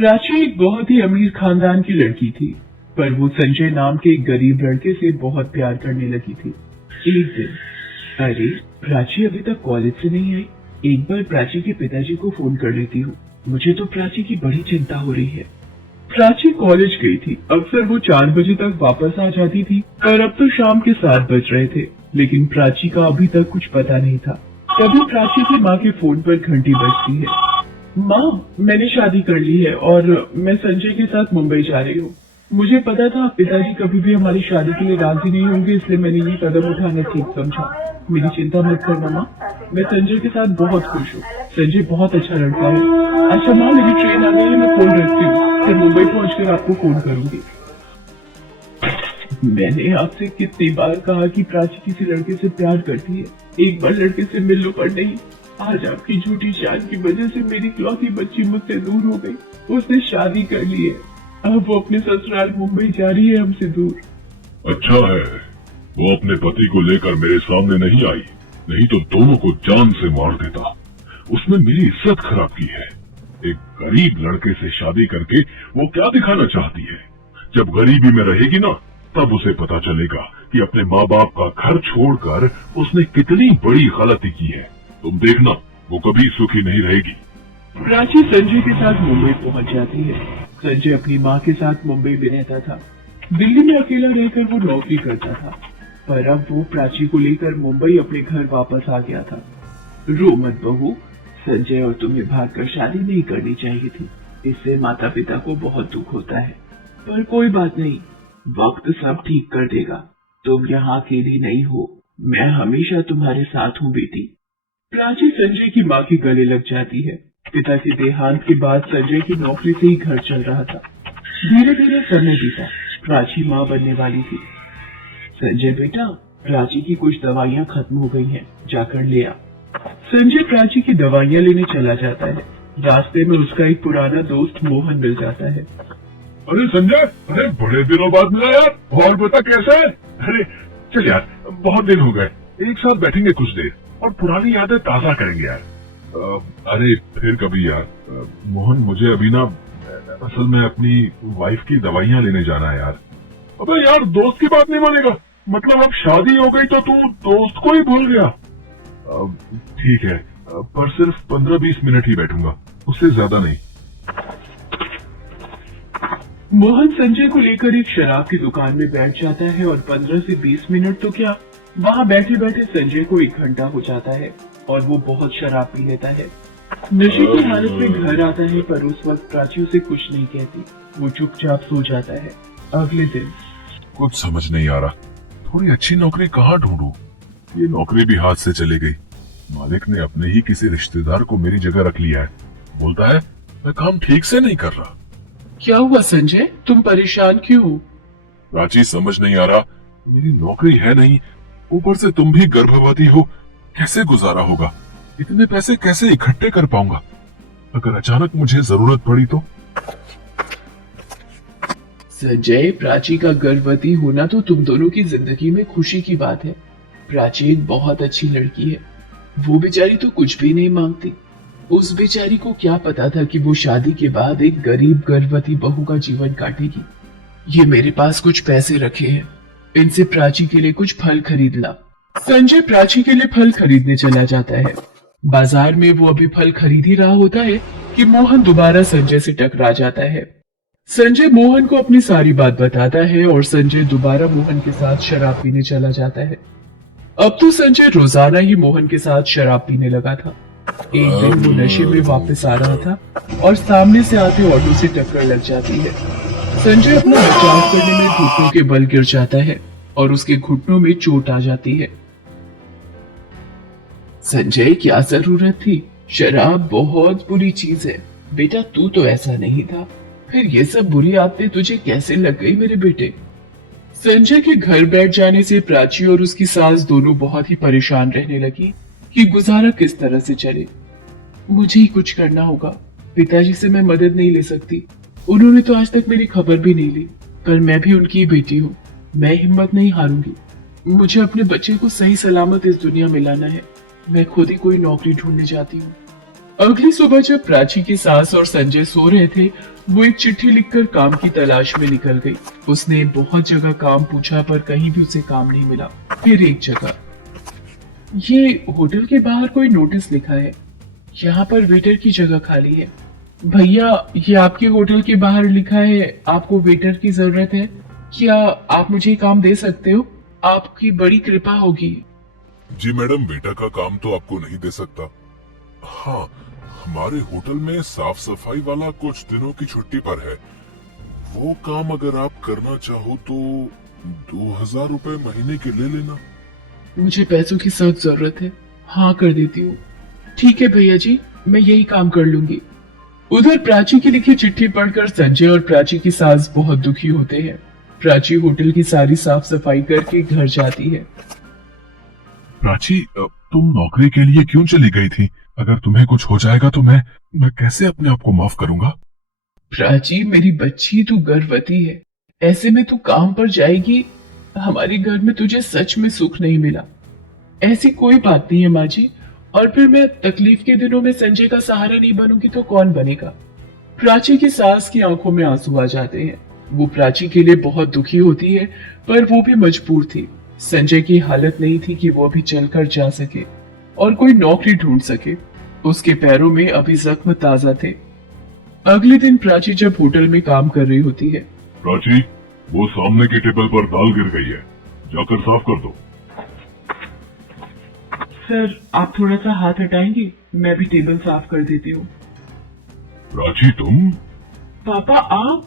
प्राची एक बहुत ही अमीर खानदान की लड़की थी, पर वो संजय नाम के एक गरीब लड़के से बहुत प्यार करने लगी थी। एक दिन, अरे प्राची अभी तक कॉलेज से नहीं आई। एक बार प्राची के पिताजी को फोन कर लेती हूँ। मुझे तो प्राची की बड़ी चिंता हो रही है। प्राची कॉलेज गई थी। अक्सर वो 4 बजे तक वापस आ जाती थी, पर अब तो शाम के 7 बज रहे थे, लेकिन प्राची का अभी तक कुछ पता नहीं था। तभी प्राची की माँ के फोन पर घंटी बजती है। माँ, मैंने शादी कर ली है और मैं संजय के साथ मुंबई जा रही हूँ। मुझे पता था पिताजी कभी भी हमारी शादी के लिए राजी नहीं होंगे, इसलिए मैंने ये कदम उठाना ठीक समझा। मेरी चिंता मत करना माँ, मैं संजय के साथ बहुत खुश हूँ। संजय बहुत अच्छा लड़का है। अच्छा माँ, मेरी ट्रेन आ गई है, मैं फोन रखती हूँ, फिर मुंबई पहुँचकर आपको फोन करूंगी। मैंने आपसे कितनी बार कहा कि प्राची किसी लड़के से प्यार करती है। एक बार लड़के से मिल लो, पर नहीं। आज आपकी झूठी शान की वजह से मेरी इकलौती बच्ची मुझसे दूर हो गई। उसने शादी कर ली है, अब वो अपने ससुराल मुंबई जा रही है हमसे दूर। अच्छा है, वो अपने पति को लेकर मेरे सामने नहीं आई, नहीं तो दोनों को जान से मार देता। उसने मेरी इज्जत खराब की है। एक गरीब लड़के से शादी करके वो क्या दिखाना चाहती है? जब गरीबी में रहेगी ना, तब उसे पता चलेगा कि अपने माँ बाप का घर छोड़कर उसने कितनी बड़ी गलती की है। तुम देखना, वो कभी सुखी नहीं रहेगी। प्राची संजय के साथ मुंबई पहुंच जाती है। संजय अपनी माँ के साथ मुंबई में रहता था। दिल्ली में अकेला रहकर वो नौकरी करता था, पर अब वो प्राची को लेकर मुंबई अपने घर वापस आ गया था। रो मत बहू, संजय और तुम्हें भागकर शादी नहीं करनी चाहिए थी। इससे माता पिता को बहुत दुख होता है, पर कोई बात नहीं, वक्त सब ठीक कर देगा। तुम यहाँ अकेली नहीं हो, मैं हमेशा तुम्हारे साथ हूँ बेटी। प्राची संजय की माँ के गले लग जाती है। पिता के देहांत के बाद संजय की नौकरी से ही घर चल रहा था। धीरे धीरे समय बीता। प्राची माँ बनने वाली थी। संजय बेटा, प्राची की कुछ दवाइयाँ खत्म हो गई हैं, जाकर ले आ। संजय प्राची की दवाइयाँ लेने चला जाता है। रास्ते में उसका एक पुराना दोस्त मोहन मिल जाता है। अरे संजय, अरे बड़े दिनों बाद मिला यार, और बता कैसा है? अरे चल यार, बहुत दिन हो गए, एक साथ बैठेंगे कुछ देर और पुरानी यादें ताजा करेंगे यार। अरे फिर कभी यार। मोहन, मुझे अभी ना असल में अपनी वाइफ की दवाइयाँ लेने जाना है यार। अबे यार, दोस्त की बात नहीं मानेगा? मतलब अब शादी हो गई तो तू दोस्त को ही भूल गया? ठीक है, पर सिर्फ 15-20 मिनट ही बैठूंगा, उससे ज्यादा नहीं। मोहन संजय को लेकर एक शराब की दुकान में बैठ जाता है और 15 से 20 मिनट तो क्या, वहाँ बैठे बैठे संजय को 1 घंटा हो जाता है और वो बहुत शराब पी लेता है। नशे की हालत में घर आता है, पर उस वक्त प्राची उसे कुछ नहीं कहती। वो चुपचाप सो जाता है। अगले दिन कुछ समझ नहीं आ रहा, थोड़ी अच्छी नौकरी कहाँ ढूंढूं? ये नौकरी भी हाथ से चली गई। मालिक ने अपने ही किसी रिश्तेदार को मेरी जगह रख लिया है। बोलता है मैं काम ठीक से नहीं कर रहा। क्या हुआ संजय, तुम परेशान क्यों हो? प्राची, समझ नहीं आ रहा, मेरी नौकरी है नहीं, ऊपर से तुम भी गर्भवती हो, कैसे गुजारा होगा? इतने पैसे कैसे इकट्ठे कर पाऊंगा? अगर अचानक मुझे जरूरत पड़ी तो? संजय, प्राची का गर्भवती होना तो तुम दोनों की जिंदगी में खुशी की बात है। प्राची एक बहुत अच्छी लड़की है। वो बेचारी तो कुछ भी नहीं मांगती। उस बेचारी को क्या पता था कि वो शादी के बाद एक गरीब गर्भवती बहू का जीवन काटेगी। ये मेरे पास कुछ पैसे रखे हैं, इनसे प्राची के लिए कुछ फल खरीद ला। संजय प्राची के लिए फल खरीदने चला जाता है। बाजार में वो अभी फल खरीद ही रहा होता है कि मोहन दोबारा संजय से टकरा जाता है। संजय मोहन को अपनी सारी बात बताता है और संजय दोबारा मोहन के साथ शराब पीने चला जाता है। अब तो संजय रोजाना ही मोहन के साथ शराब पीने लगा था। एक दिन वो नशे में वापस आ रहा था और सामने से आते ऑटो से टक्कर लग जाती है। संजय अपना बचाव करने में घुटनों के बल गिर जाता है और उसके घुटनों में चोट आ जाती है। संजय, क्या जरूरत थी? शराब बहुत बुरी चीज है। बेटा, तू तो ऐसा नहीं था, फिर ये सब बुरी आदतें तुझे कैसे लग गई मेरे बेटे? संजय के घर बैठ जाने से प्राची और उसकी सास दोनों बहुत ही परेशान रहने लगी कि गुजारा किस तरह से चले। मुझे ही कुछ करना होगा। पिताजी से मैं मदद नहीं ले सकती, उन्होंने तो आज तक मेरी खबर भी नहीं ली। कल मैं भी उनकी बेटी हूँ, मैं हिम्मत नहीं हारूंगी। मुझे अपने बच्चे को सही सलामत इस दुनिया में लाना है। मैं खुद ही कोई नौकरी ढूंढने जाती हूँ। अगली सुबह जब प्राची की सास और संजय सो रहे थे, वो एक चिट्ठी लिखकर काम की तलाश में निकल गई। उसने बहुत जगह काम पूछा पर कहीं भी उसे काम नहीं मिला। फिर एक जगह, ये होटल के बाहर कोई नोटिस लिखा है, यहाँ पर वेटर की जगह खाली है। भैया, ये आपके होटल के बाहर लिखा है आपको वेटर की जरूरत है, क्या आप मुझे काम दे सकते हो? आपकी बड़ी कृपा होगी। जी मैडम, वेटर का काम तो आपको नहीं दे सकता। हाँ, हमारे होटल में साफ सफाई वाला कुछ दिनों की छुट्टी पर है। वो काम अगर आप करना चाहो तो 2000 रुपए महीने के ले लेना। मुझे पैसों की सख्त जरूरत है, हाँ कर देती हूँ। ठीक है भैया जी, मैं यही काम कर लूंगी। उधर प्राची की लिखी चिट्ठी पढ़कर संजय और प्राची की सास बहुत दुखी होते हैं। प्राची होटल की सारी साफ सफाई करके घर जाती है। प्राची, तुम नौकरी के लिए क्यों चली गई थी? अगर तुम्हें कुछ हो जाएगा तो मैं कैसे अपने आप को माफ करूंगा? प्राची, मेरी बच्ची, तू गर्भवती है, ऐसे में तू काम पर जाएगी। हमारे घर में तुझे सच में सुख नहीं मिला। ऐसी कोई बात नहीं है माँ जी, और फिर मैं तकलीफ के दिनों में संजय का सहारा नहीं बनूंगी तो कौन बनेगा? प्राची की सास की आंखों में आंसू आ जाते हैं। वो प्राची के लिए बहुत दुखी होती है, पर वो भी मजबूर थी। संजय की हालत नहीं थी कि वो अभी चलकर जा सके और कोई नौकरी ढूंढ सके। उसके पैरों में अभी जख्म ताजा थे। अगले दिन प्राची जब होटल में काम कर रही होती है। प्राची, वो सामने के टेबल पर दाल गिर गई है, जाकर साफ कर दो। सर, आप थोड़ा सा हाथ हटाएंगे, मैं भी टेबल साफ कर देती हूँ। प्राची, तुम? पापा, आप?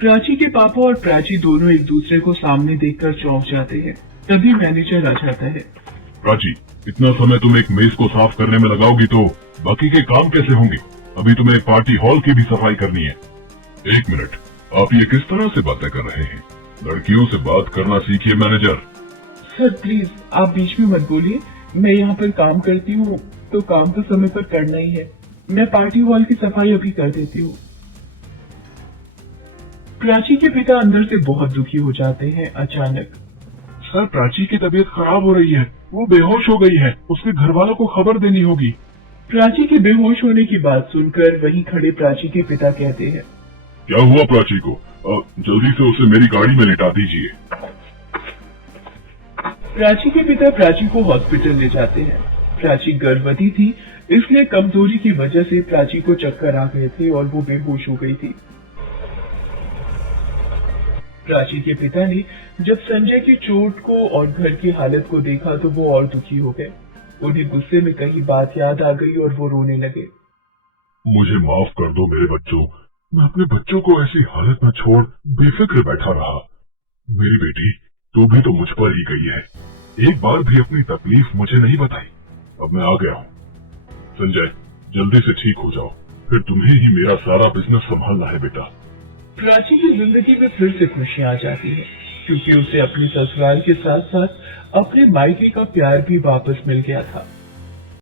प्राची के पापा और प्राची दोनों एक दूसरे को सामने देखकर चौंक जाते हैं। तभी मैनेजर आ जाता है। प्राची, इतना समय तुम एक मेज को साफ करने में लगाओगी तो बाकी के काम कैसे होंगे? अभी तुम्हें पार्टी हॉल की भी सफाई करनी है। एक मिनट, आप ये किस तरह से बातें कर रहे हैं? लड़कियों से बात करना सीखिए मैनेजर। सर प्लीज, आप बीच में मत बोलिए। मैं यहाँ पर काम करती हूँ तो काम तो समय पर करना ही है। मैं पार्टी हॉल की सफाई अभी कर देती हूँ। प्राची के पिता अंदर से बहुत दुखी हो जाते हैं। अचानक, सर, प्राची की तबीयत खराब हो रही है, वो बेहोश हो गई है, उसके घर वालों को खबर देनी होगी। प्राची के बेहोश होने की बात सुनकर वहीं खड़े प्राची के पिता कहते हैं, क्या हुआ प्राची को? जल्दी से उसे मेरी गाड़ी में लिटा दीजिए। प्राची के पिता प्राची को हॉस्पिटल ले जाते हैं। प्राची गर्भवती थी, इसलिए कमजोरी की वजह से प्राची को चक्कर आ गए थे और वो बेहोश हो गई थी। प्राची के पिता ने जब संजय की चोट को और घर की हालत को देखा तो वो और दुखी हो गए। उन्हें गुस्से में कहीं बात याद आ गई और वो रोने लगे। मुझे माफ कर दो मेरे बच्चों, मैं अपने बच्चों को ऐसी हालत में छोड़ बेफिक्र बैठा रहा। मेरी बेटी, तू भी तो मुझ पर ही गई है, एक बार भी अपनी तकलीफ मुझे नहीं बताई। अब मैं आ गया हूँ। संजय, जल्दी से ठीक हो जाओ, फिर तुम्हें ही मेरा सारा बिजनेस संभालना है बेटा। प्राची की जिंदगी में फिर से खुशियां आ जाती है, क्योंकि उसे अपने ससुराल के साथ साथ अपने मायके का प्यार भी वापस मिल गया था।